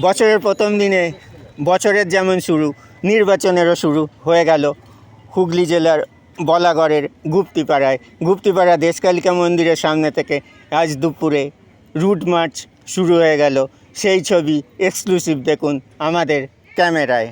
বছরের প্রথম দিনে বছরের যেমন শুরু, নির্বাচনেরও শুরু হয়ে গেল হুগলি জেলার বলাগড়ের গুপ্তিপাড়া দেশকালিকা মন্দিরের সামনে থেকে আজ দুপুরে রুট মার্চ শুরু হয়ে গেল। সেই ছবি এক্সক্লুসিভ দেখুন আমাদের ক্যামেরায়।